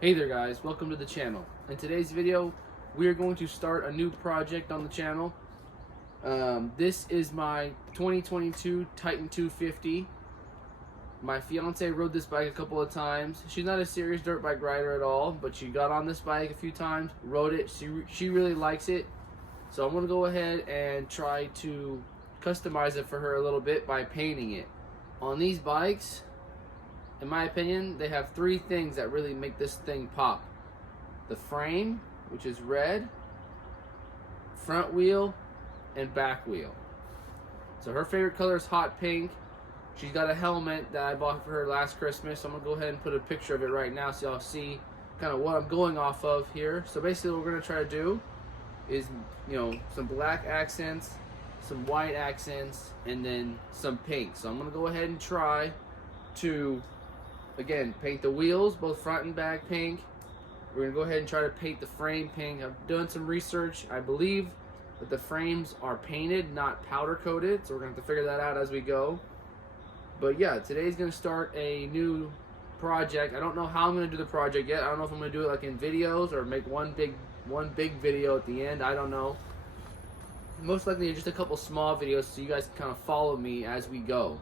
Hey there guys, welcome to the channel. In today's video, we are going to start a new project on the channel. This is my 2022 Titan 250. My fiance rode this bike a couple of times. She's not a serious dirt bike rider at all, but she got on this bike a few times, rode it. She really likes it. So I'm going to go ahead and try to customize it for her a little bit by painting it. On these bikes, in my opinion, they have three things that really make this thing pop. The frame, which is red, front wheel, and back wheel. So her favorite color is hot pink. She's got a helmet that I bought for her last Christmas. So I'm going to go ahead and put a picture of it right now so y'all see kind of what I'm going off of here. So basically what we're going to try to do is, some black accents, some white accents, and then some pink. So I'm going to go ahead and try to, again, paint the wheels, both front and back pink. We're going to go ahead and try to paint the frame pink. I've done some research. I believe that the frames are painted, not powder coated. So we're going to have to figure that out as we go. But yeah, today's going to start a new project. I don't know how I'm going to do the project yet. I don't know if I'm going to do it like in videos or make one big video at the end. I don't know. Most likely just a couple small videos so you guys can kind of follow me as we go.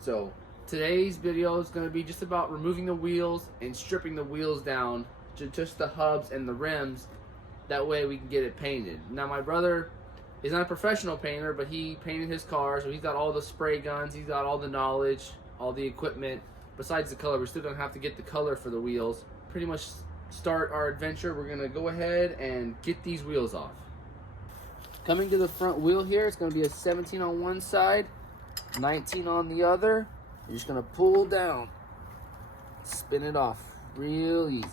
So today's video is going to be just about removing the wheels and stripping the wheels down to just the hubs and the rims. That way we can get it painted. Now my brother is not a professional painter, but he painted his car, so he's got all the spray guns, he's got all the knowledge, all the equipment. Besides the color, we're still going to have to get the color for the wheels. Pretty much start our adventure. We're going to go ahead and get these wheels off. Coming to the front wheel here, it's going to be a 17 on one side, 19 on the other. You're just going to pull down, spin it off real easy.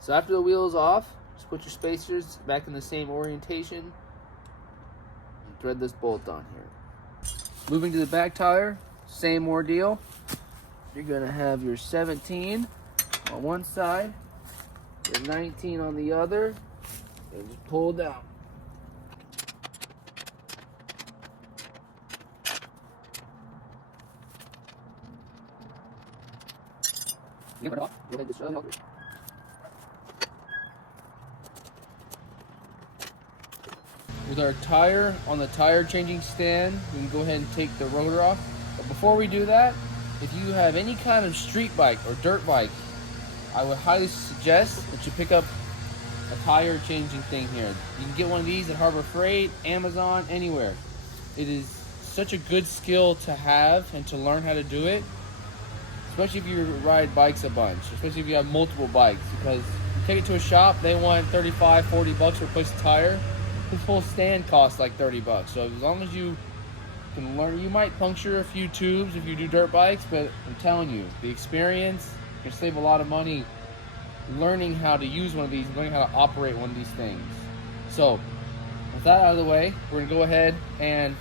So after the wheel is off, just put your spacers back in the same orientation and thread this bolt on here. Moving to the back tire, same ordeal. You're going to have your 17 on one side, your 19 on the other, and just pull down. Get it off. Go ahead and just help it. With our tire on the tire changing stand, we can go ahead and take the rotor off. But before we do that, if you have any kind of street bike or dirt bike, I would highly suggest that you pick up a tire changing thing here. You can get one of these at Harbor Freight, Amazon, anywhere. It is such a good skill to have and to learn how to do it, especially if you ride bikes a bunch, especially if you have multiple bikes, because you take it to a shop, they want 35, 40 bucks to replace the tire. This whole stand costs like 30 bucks. So as long as you can learn, you might puncture a few tubes if you do dirt bikes, but I'm telling you, the experience can save a lot of money learning how to use one of these, learning how to operate one of these things. So with that out of the way, we're gonna go ahead and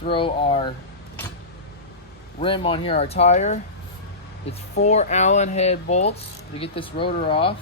throw our rim on here, our tire. It's 4 Allen head bolts to get this rotor off.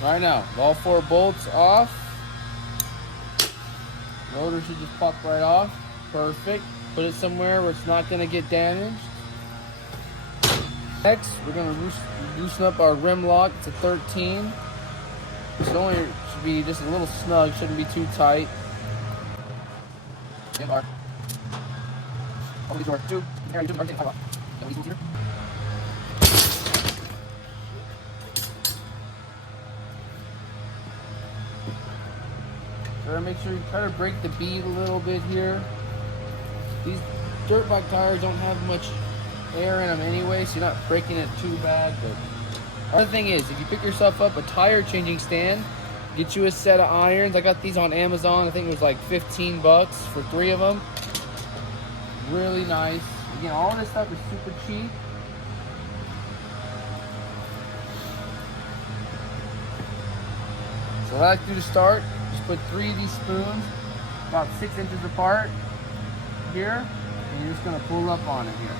Right now, all 4 bolts off. Rotor should just pop right off. Perfect. Put it somewhere where it's not going to get damaged. Next, we're going to loosen up our rim lock. It's a 13. So it only should be just a little snug. Shouldn't be too tight. Try to make sure you try to break the bead a little bit here. These dirt bike tires don't have much air in them anyway, so you're not breaking it too bad. But other thing is, if you pick yourself up a tire changing stand, get you a set of irons. I got these on Amazon. I think it was like 15 bucks for 3 of them. really nice. Again, all this stuff is super cheap. So what I like to do to start, just put 3 of these spoons about 6 inches apart here, and you're just gonna pull up on it here.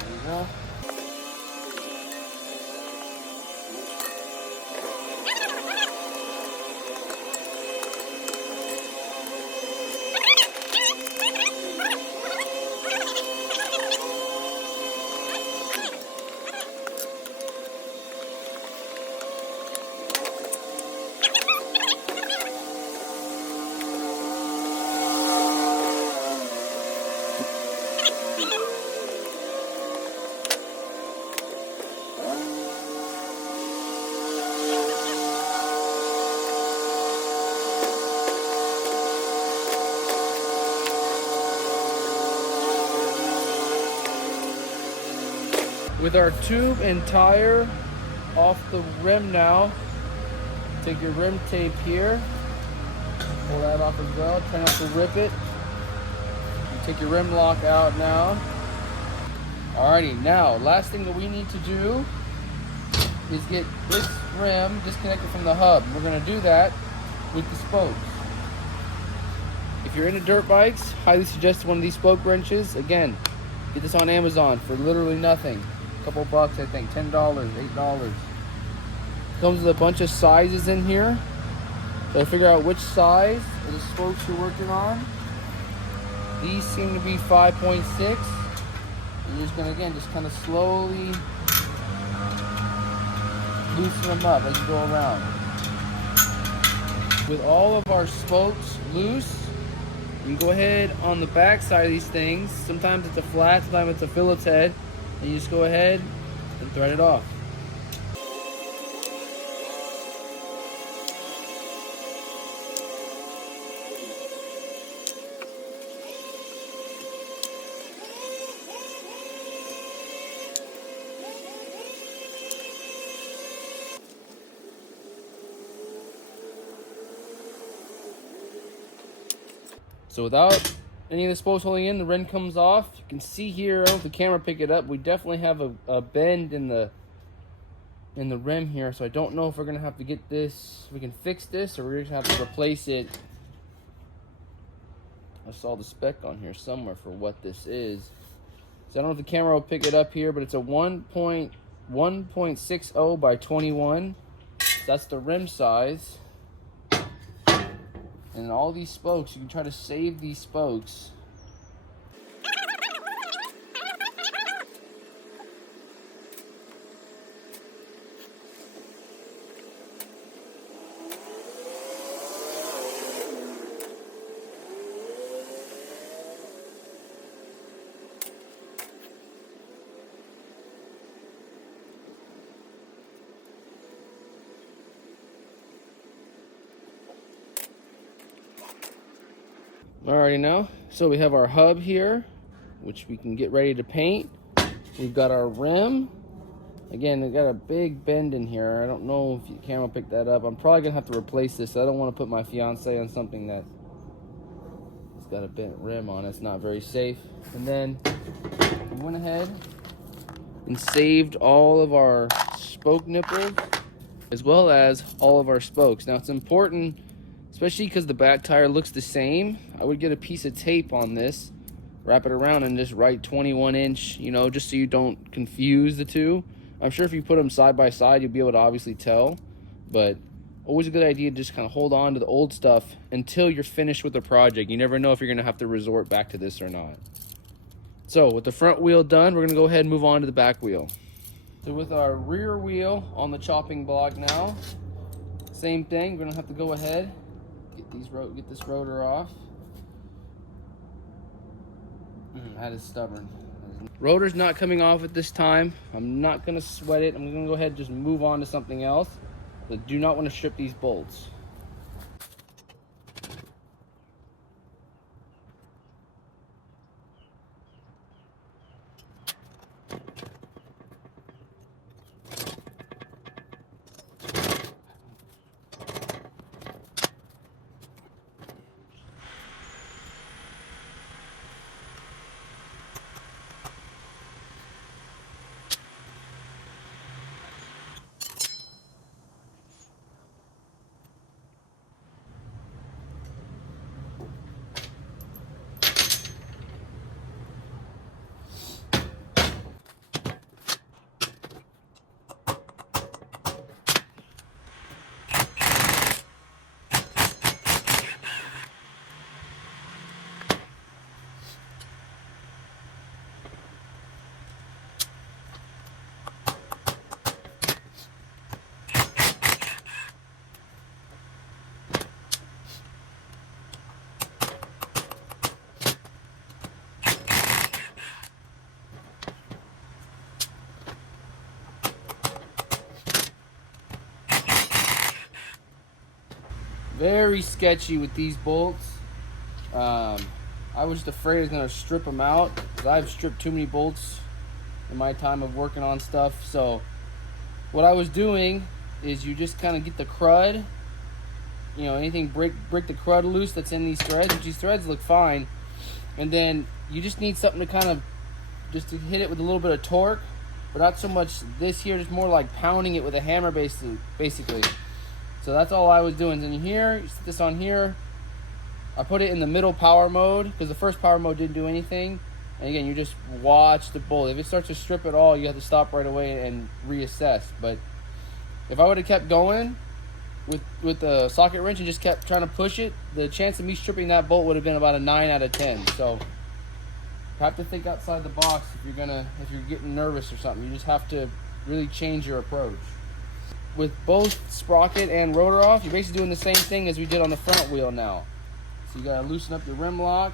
There you go. With our tube and tire off the rim now, take your rim tape here, pull that off as well, try not to rip it. You take your rim lock out now. Alrighty, now last thing that we need to do is get this rim disconnected from the hub. We're going to do that with the spokes. If you're into dirt bikes, highly suggest one of these spoke wrenches. Again, get this on Amazon for literally nothing. Couple bucks, I think, $10, $8. Comes with a bunch of sizes in here. So figure out which size of the spokes you're working on. These seem to be 5.6. You're just gonna, again, just kind of slowly loosen them up as you go around. With all of our spokes loose, you can go ahead on the back side of these things. Sometimes it's a flat, sometimes it's a Phillips head. And you just go ahead and thread it off. So without any of the spokes holding in, the rim comes off. You can see here, I don't know if the camera pick it up, we definitely have a bend in the rim here, so I don't know if we're gonna have to get this, we can fix this, or we're gonna have to replace it. I saw the spec on here somewhere for what this is. So I don't know if the camera will pick it up here, but it's a 1.60 by 21. That's the rim size. And all these spokes, you can try to save these spokes. Alrighty now, so we have our hub here, which we can get ready to paint. We've got our rim. Again, it got a big bend in here. I don't know if the camera picked that up. I'm probably gonna have to replace this. I don't want to put my fiance on something that it's got a bent rim on. It's not very safe. And then we went ahead and saved all of our spoke nipples as well as all of our spokes. Now it's important, especially because the back tire looks the same. I would get a piece of tape on this, wrap it around, and just write 21 inch, you know, just so you don't confuse the two. I'm sure if you put them side by side, you'll be able to obviously tell, but always a good idea to just kind of hold on to the old stuff until you're finished with the project. You never know if you're going to have to resort back to this or not. So with the front wheel done, we're going to go ahead and move on to the back wheel. So with our rear wheel on the chopping block now, same thing. We're going to have to go ahead, get this rotor off. That is stubborn. Rotor's not coming off at this time. I'm not going to sweat it. I'm going to go ahead and just move on to something else. But do not want to strip these bolts. very sketchy with these bolts. I was just afraid I was gonna strip them out because I've stripped too many bolts in my time of working on stuff. So what I was doing is you just kind of get the crud, you know, anything break the crud loose that's in these threads, which these threads look fine, and then you just need something to kind of just to hit it with a little bit of torque, but not so much this here, just more like pounding it with a hammer basically. So that's all I was doing. And here, you set this on here. I put it in the middle power mode because the first power mode didn't do anything. And again, you just watch the bolt. If it starts to strip at all, you have to stop right away and reassess. But if I would have kept going with the socket wrench and just kept trying to push it, the chance of me stripping that bolt would have been about a 9 out of 10. So you have to think outside the box if you're getting nervous or something. You just have to really change your approach. With both sprocket and rotor off, you're basically doing the same thing as we did on the front wheel now. So you gotta loosen up your rim lock.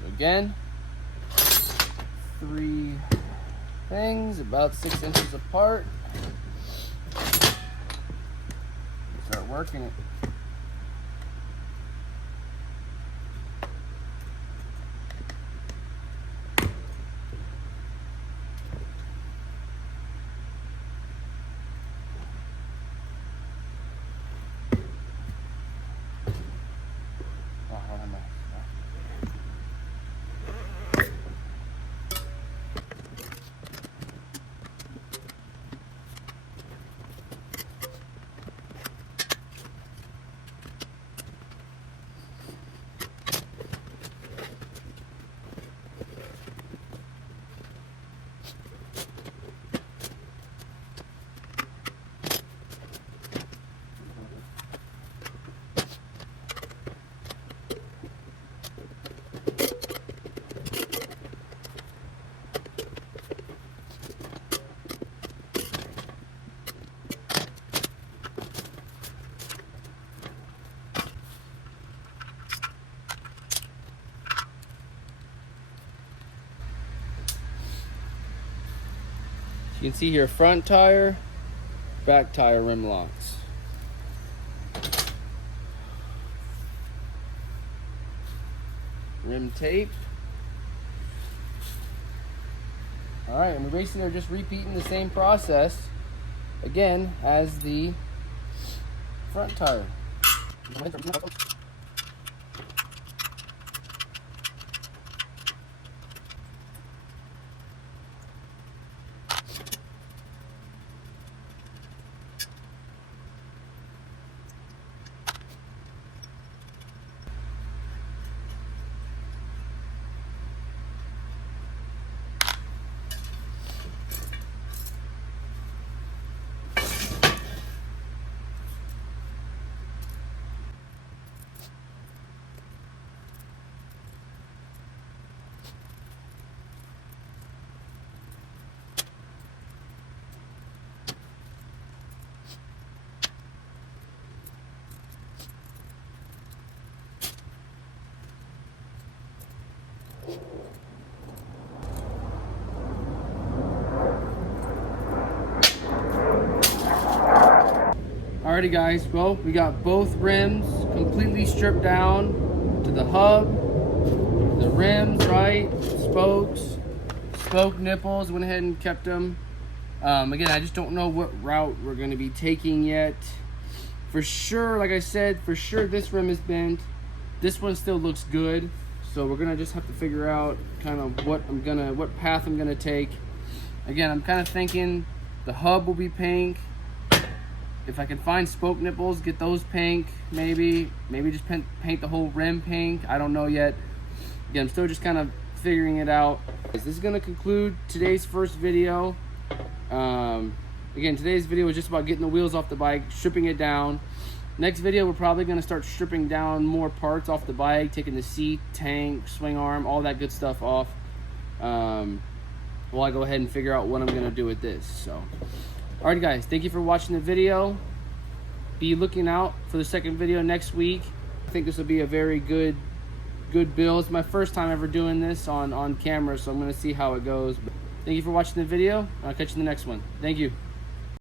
So again, 3 things about 6 inches apart. Start working it. You can see here front tire, back tire rim locks. Rim tape. All right, and we basically are just repeating the same process again as the front tire. Alrighty guys, well, we got both rims completely stripped down to the hub, the rims, right, spokes, spoke nipples, went ahead and kept them. Again, I just don't know what route we're going to be taking yet. For sure, like I said, for sure this rim is bent. This one still looks good. So we're gonna just have to figure out kind of what path I'm gonna take. Again, I'm kind of thinking the hub will be pink. If I can find spoke nipples, get those pink, maybe just paint the whole rim pink. I don't know yet. Again, I'm still just kind of figuring it out. This is gonna conclude today's first video. Again, today's video was just about getting the wheels off the bike, stripping it down. Next video, we're probably gonna start stripping down more parts off the bike, taking the seat, tank, swing arm, all that good stuff off. While I go ahead and figure out what I'm gonna do with this. So, alright guys, thank you for watching the video. be looking out for the second video next week. I think this will be a very good build. It's my first time ever doing this on camera, so I'm going to see how it goes. But thank you for watching the video. I'll catch you in the next one. Thank you.